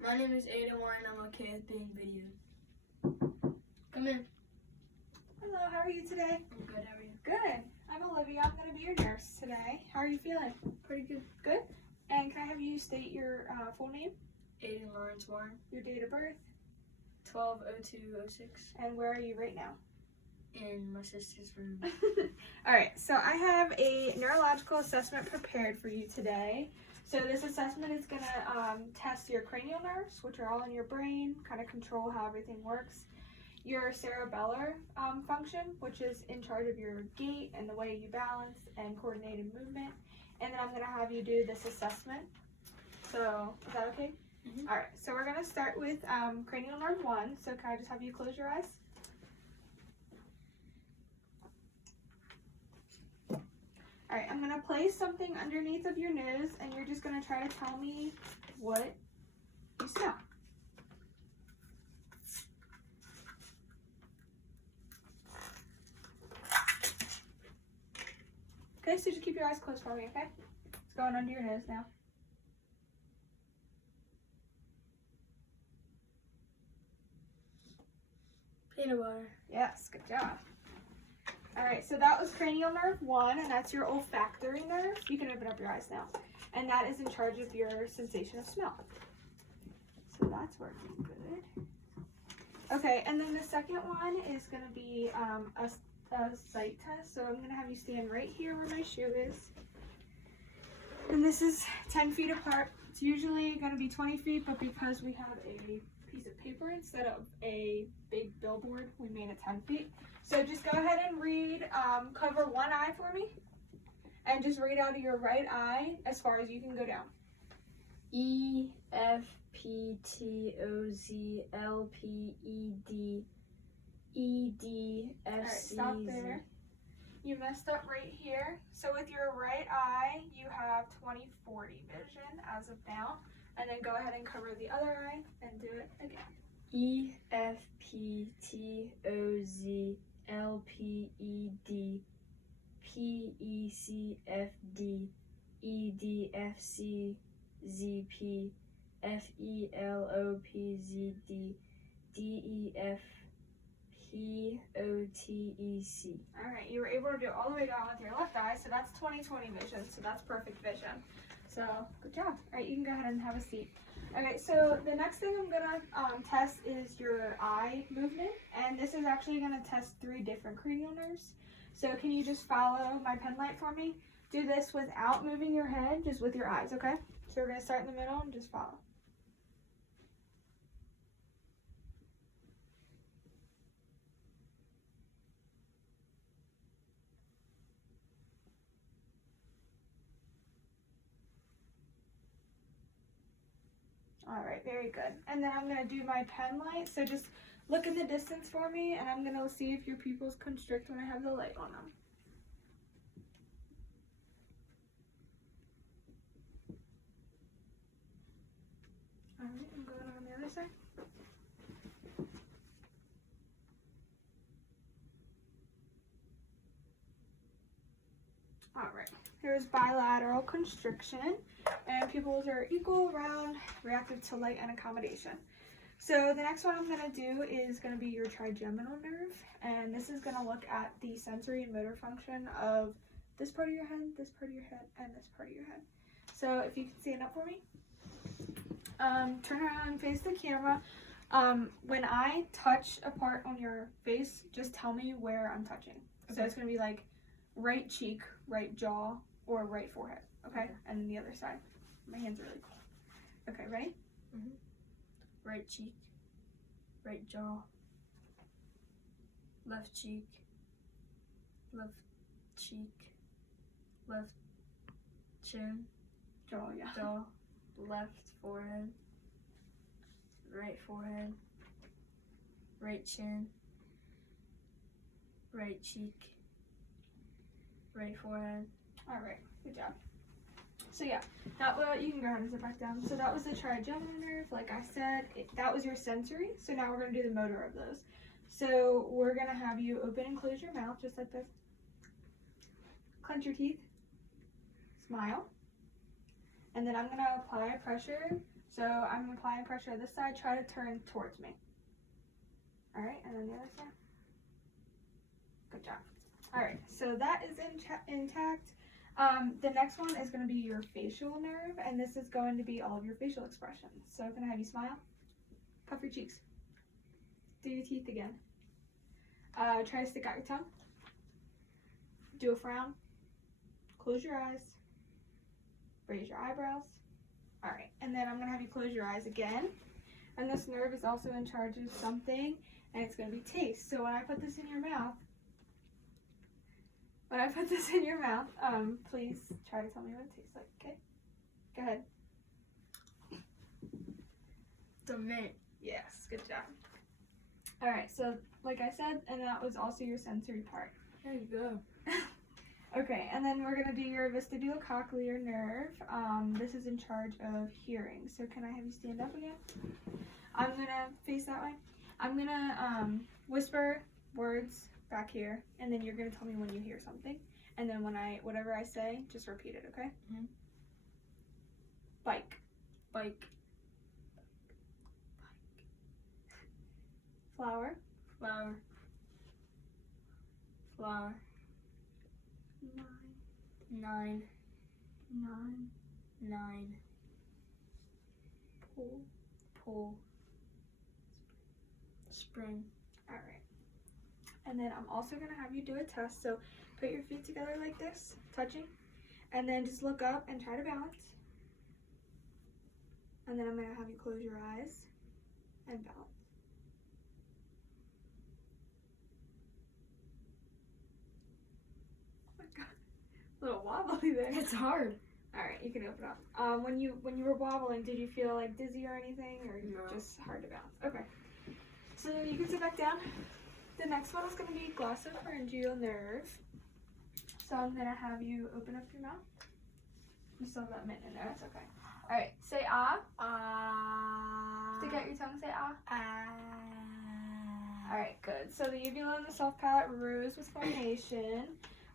My name is Aiden Warren. I'm okay with being videoed. Come in. Hello, how are you today? I'm good. How are you? Good. I'm Olivia. I'm going to be your nurse today. How are you feeling? Pretty good. Good. And can I have you state your full name? Aiden Lawrence Warren. Your date of birth? 12/02/06. And where are you right now? In my sister's room. All right, so I have a neurological assessment prepared for you today. So this assessment is going to test your cranial nerves, which are all in your brain, kind of control how everything works. Your cerebellar function, which is in charge of your gait and the way you balance and coordinated movement. And then I'm going to have you do this assessment. So is that okay? Mm-hmm. All right, so we're going to start with cranial nerve 1. So can I just have you close your eyes? All right, I'm gonna place something underneath of your nose and you're just gonna try to tell me what you smell. Okay, so just keep your eyes closed for me, okay? It's going under your nose now. Peanut butter. Yes, good job. All right, so that was cranial nerve 1, and that's your olfactory nerve. You can open up your eyes now. And that is in charge of your sensation of smell. So that's working good. Okay, and then the second one is going to be a sight test. So I'm going to have you stand right here where my shoe is. And this is 10 feet apart. It's usually going to be 20 feet, but because we have a piece of paper instead of a big billboard, we made it 10 feet. So just go ahead and read, cover one eye for me, and just read out of your right eye as far as you can go down. EFPTOZLPED EDFC. All right, stop there. You messed up right here. So with your right eye, you have 20/40 vision as of now. And then go ahead and cover the other eye and do it again. EFPTOZLPED PECFD EDFCZP FELOPZD DEFPOTEC. All right, you were able to do it all the way down with your left eye, so that's 20/20 vision, so that's perfect vision. So good job. All right, you can go ahead and have a seat. Okay, so the next thing I'm gonna test is your eye movement, and this is actually gonna test 3 different cranial nerves. So can you just follow my pen light for me? Do this without moving your head, just with your eyes, okay? So we're gonna start in the middle and just follow. All right, very good. And then I'm gonna do my pen light. So just look in the distance for me, and I'm gonna see if your pupils constrict when I have the light on them. All right, I'm going on the other side. All right, here's bilateral constriction, and pupils are equal, round, reactive to light, and accommodation. So the next one I'm going to do is going to be your trigeminal nerve, and this is going to look at the sensory and motor function of this part of your head, this part of your head, and this part of your head. So if you can stand up for me, turn around and face the camera. When I touch a part on your face, just tell me where I'm touching. Okay. So it's going to be like right cheek, right jaw, or right forehead, okay? And then the other side. My hands are really cold. Okay, ready? Mm-hmm. Right cheek, right jaw, left cheek, left chin, Jaw, yeah. jaw, left forehead, right chin, right cheek, right forehead. All right, good job. So yeah, you can go ahead and sit back down. So that was the trigeminal nerve, like I said, that was your sensory. So now we're gonna do the motor of those. So we're gonna have you open and close your mouth just like this. Clench your teeth, smile, and then I'm gonna apply pressure So I'm applying pressure on this side. Try to turn towards me. All right, and then the other side. Good job. All right, so that is intact. The next one is going to be your facial nerve, and this is going to be all of your facial expressions. So can I have you smile? Puff your cheeks. Do your teeth again. Try to stick out your tongue. Do a frown. Close your eyes. Raise your eyebrows. All right, and then I'm going to have you close your eyes again. And this nerve is also in charge of something, and it's going to be taste. So when I put this in your mouth, please try to tell me what it tastes like, okay? Go ahead. The mint. Yes, good job. All right, so like I said, and that was also your sensory part. There you go. Okay, and then we're going to do your vestibulocochlear nerve. This is in charge of hearing. So can I have you stand up again? I'm going to face that way. I'm going to whisper words back here, and then you're going to tell me when you hear something. And then whatever I say, just repeat it, okay? Mm-hmm. Bike. Bike. Flower. Flower. Flower. 9. 9. 9. 9. Pool. Pool. Spring. All right. And then I'm also going to have you do a test. So put your feet together like this, touching, and then just look up and try to balance. And then I'm going to have you close your eyes and balance. Oh my God. A little wobbly there. It's hard. All right, you can open up. When you were wobbling, did you feel like dizzy or anything, or No. just hard to balance? Okay. So you can sit back down. The next one is going to be glossopharyngeal nerve. So I'm going to have you open up your mouth. You still have that mint in there. That's okay. All right. Say ah. Stick out your tongue. Say ah. All right. Good. So the uvula and the soft palate rose with formation,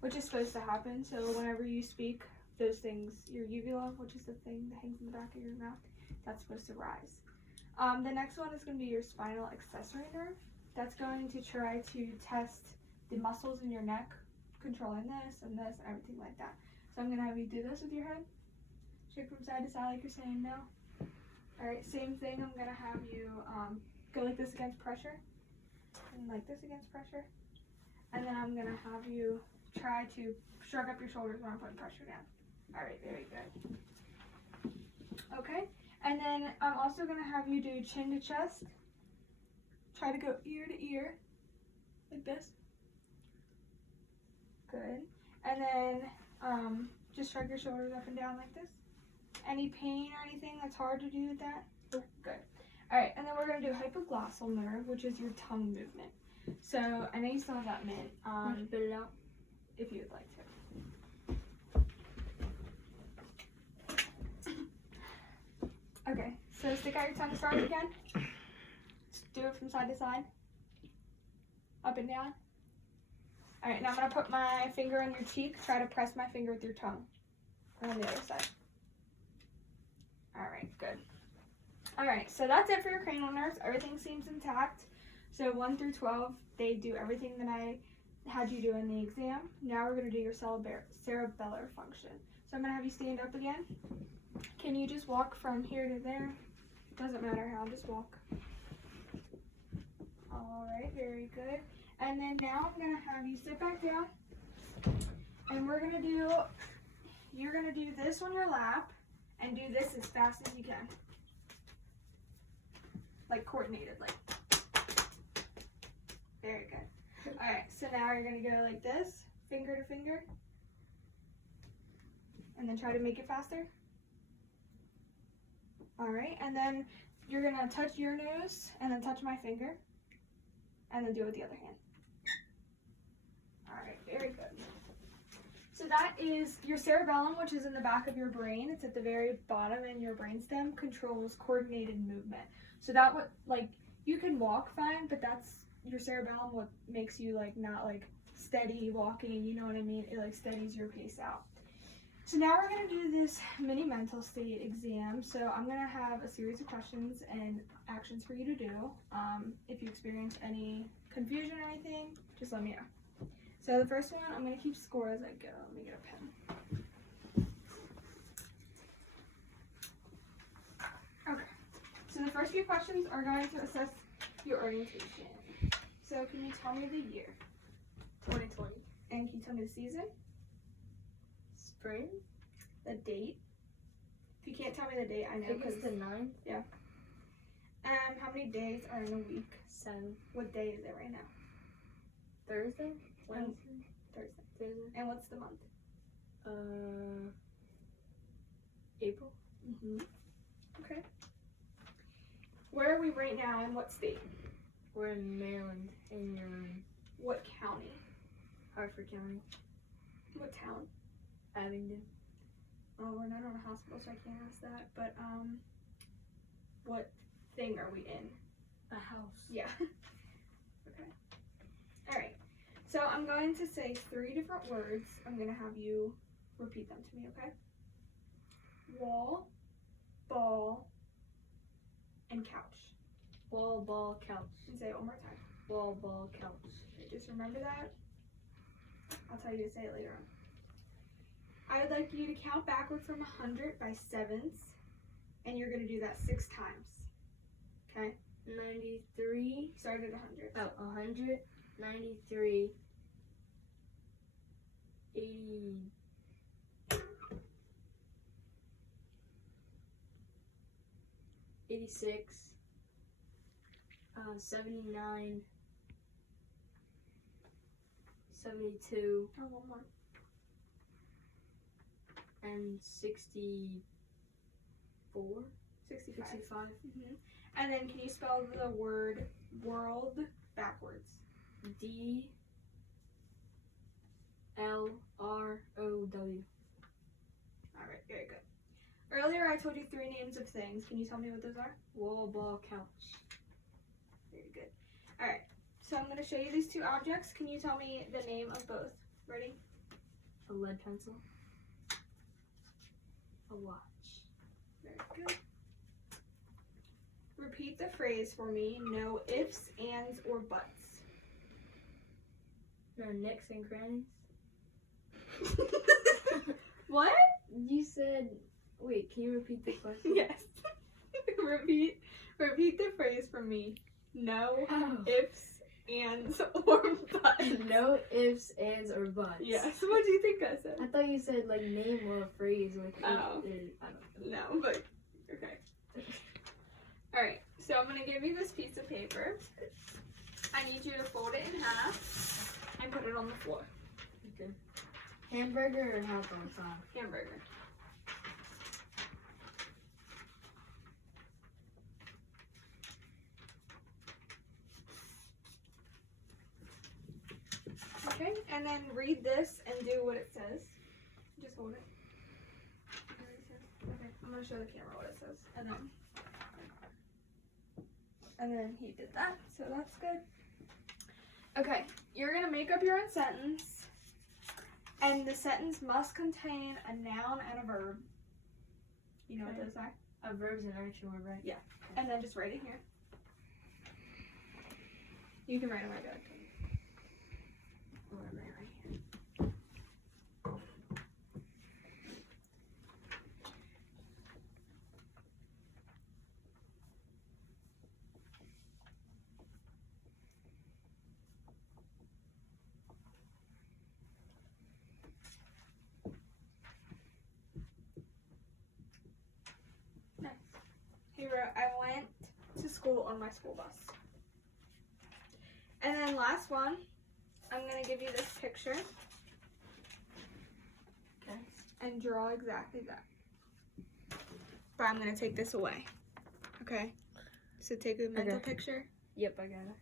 which is supposed to happen. So whenever you speak, those things, your uvula, which is the thing that hangs in the back of your mouth, that's supposed to rise. The next one is going to be your spinal accessory nerve. That's going to try to test the muscles in your neck, controlling this and everything like that. So I'm going to have you do this with your head. Shake from side to side like you're saying no. Alright, same thing. I'm going to have you go like this against pressure. And like this against pressure. And then I'm going to have you try to shrug up your shoulders when I'm putting pressure down. Alright, very good. Okay, and then I'm also going to have you do chin to chest. Try to go ear to ear, like this. Good. And then just shrug your shoulders up and down like this. Any pain or anything that's hard to do with that? Oh, good. All right, and then we're going to do hypoglossal nerve, which is your tongue movement. So I know you still have that mint. Spit it out. If you would like to. Okay, so stick out your tongue, start again. Do it from side to side. Up and down. Alright, now I'm going to put my finger on your cheek. Try to press my finger with your tongue. And on the other side. Alright, good. Alright, so that's it for your cranial nerves. Everything seems intact. So 1 through 12, they do everything that I had you do in the exam. Now we're going to do your cerebellar function. So I'm going to have you stand up again. Can you just walk from here to there? Doesn't matter how, just walk. Alright, very good. And then now I'm going to have you sit back down. And you're going to do this on your lap and do this as fast as you can. Like coordinated, like. Very good. Alright, so now you're going to go like this, finger to finger. And then try to make it faster. Alright, and then you're going to touch your nose and then touch my finger. And then do it with the other hand. Alright, very good. So that is your cerebellum, which is in the back of your brain. It's at the very bottom, and your brainstem controls coordinated movement. So that would, like, you can walk fine, but that's your cerebellum, what makes you, like, not, like, steady walking, you know what I mean? It, like, steadies your pace out. So now we're going to do this mini mental state exam. So I'm going to have a series of questions and actions for you to do. If you experience any confusion or anything, just let me know. So the first one, I'm going to keep score as I go. Let me get a pen. Okay. So the first few questions are going to assess your orientation. So can you tell me the year? 2020. And can you tell me the season? Spring. The date? If you can't tell me the date, I know. I think it's the 9th. Yeah. How many days are in a week? 7. What day is it right now? Thursday. Wednesday. Thursday. And what's the month? April. Okay. Where are we right now and what state? We're in Maryland, and you're in What county? Hartford County. What town? Abingdon. Oh, we're not on a hospital, so I can't ask that. But what thing are we in? A house. Yeah. Okay. All right. So I'm going to say 3 different words. I'm going to have you repeat them to me, okay? Wall, ball, and couch. Wall, ball, couch. And say it one more time. Wall, ball, couch. Okay, just remember that. I'll tell you to say it later on. I would like you to count backward from 100 by sevens, and you're going to do that 6 times. Okay? 93. Start at 100. Oh, 100. 93. 80. 86. 79. 72. Oh, one more. And 64. 65. 65. And then can you spell the word world backwards? DLROW. All right, very good. Earlier I told you 3 names of things. Can you tell me what those are? Wall, ball, couch. Very good. All right, so I'm going to show you these 2 objects. Can you tell me the name of both? Ready? A lead pencil. A watch. Very good. Repeat the phrase for me. No ifs, ands, or buts. No nicks and crannies. What? You said. Wait, can you repeat the question? Yes. repeat the phrase for me. No Oh. ifs, ands, or buts. No ifs, ands, or buts. Yes. What do you think I said? I thought you said like name or a phrase like. Oh. I don't know. No, but okay. All right. So I'm gonna give you this piece of paper. I need you to fold it in half and put it on the floor. Okay. Hamburger or hot dog sauce? Hamburger. Okay, and then read this and do what it says. Just hold it. Okay, I'm gonna show the camera what it says, and then he did that, so that's good. Okay, you're gonna make up your own sentence, and the sentence must contain a noun and a verb. You know what those are? A verb's an action word, right? Yeah. And then just write it here. You can write it right back. I'm gonna write right here. He wrote, I went to school on my school bus. And then last one, I'm going to give you this picture. Okay. And draw exactly that. But I'm going to take this away. Okay? So take a mental picture. Yep, I got it.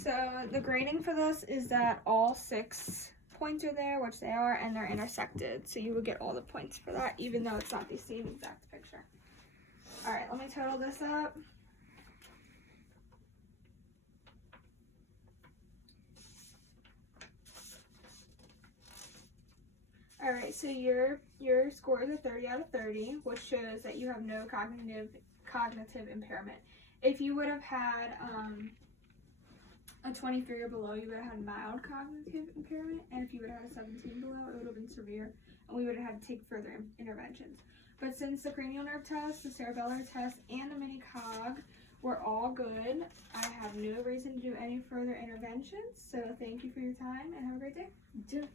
So the grading for this is that all 6 points are there, which they are, and they're intersected. So you would get all the points for that, even though it's not the same exact picture. All right, let me total this up. All right, so your score is a 30 out of 30, which shows that you have no cognitive impairment. If you would have had a 23 or below, you would have had mild cognitive impairment, and if you would have had a 17 below, it would have been severe, and we would have had to take further interventions. But since the cranial nerve test, the cerebellar test, and the mini cog were all good, I have no reason to do any further interventions. So thank you for your time, and have a great day.